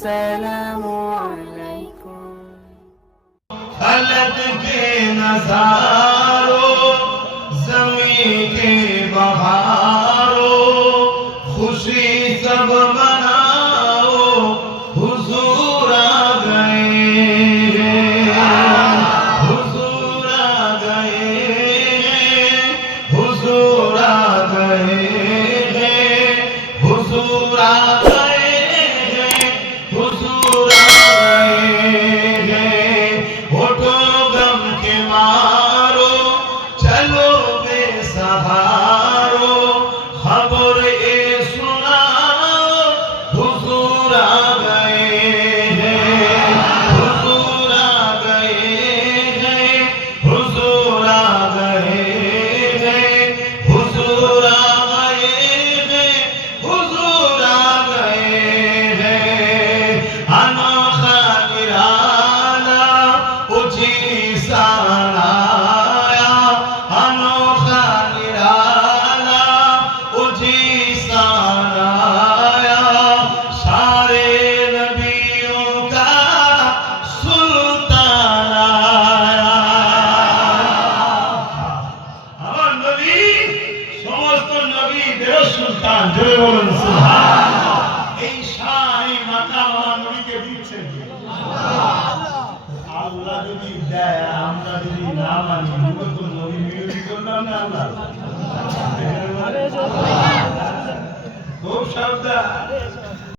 अस्सलामु अलैकुम। फलक के नज़ारों, ज़मीं के बहारों, खुशी सब मनाओ, हुजूर आ गए हैं, हुजूर आ गए हैं, हुजूर आ गए हैं, हुजूर आ गए हैं, हुजूर आ गए हैं। उठो गम के मारो, चलो बेसहारो, खबर ये सुनाओ, हुजूर आ गए हैं, हुजूर आ गए हैं, हुजूर आ गए हैं, हुजूर आ गए हैं, हुजूर आ गए हैं। अनोखा निराला उठी साया, अनोखा निराला उठी साया, सारे नबियों का सुल्तान आया। আমার নবী সমস্ত নবীদের সুলতান, জোরে বলুন সুবহানাল্লাহ। এই শান এই মাকাম আমার নবীকে দিচ্ছেন আল্লাহ। যদি দেয়, আমরা যদি না মানি, তো নবী বিরোধী করলাম না আল্লাহ। খুব সাবধান।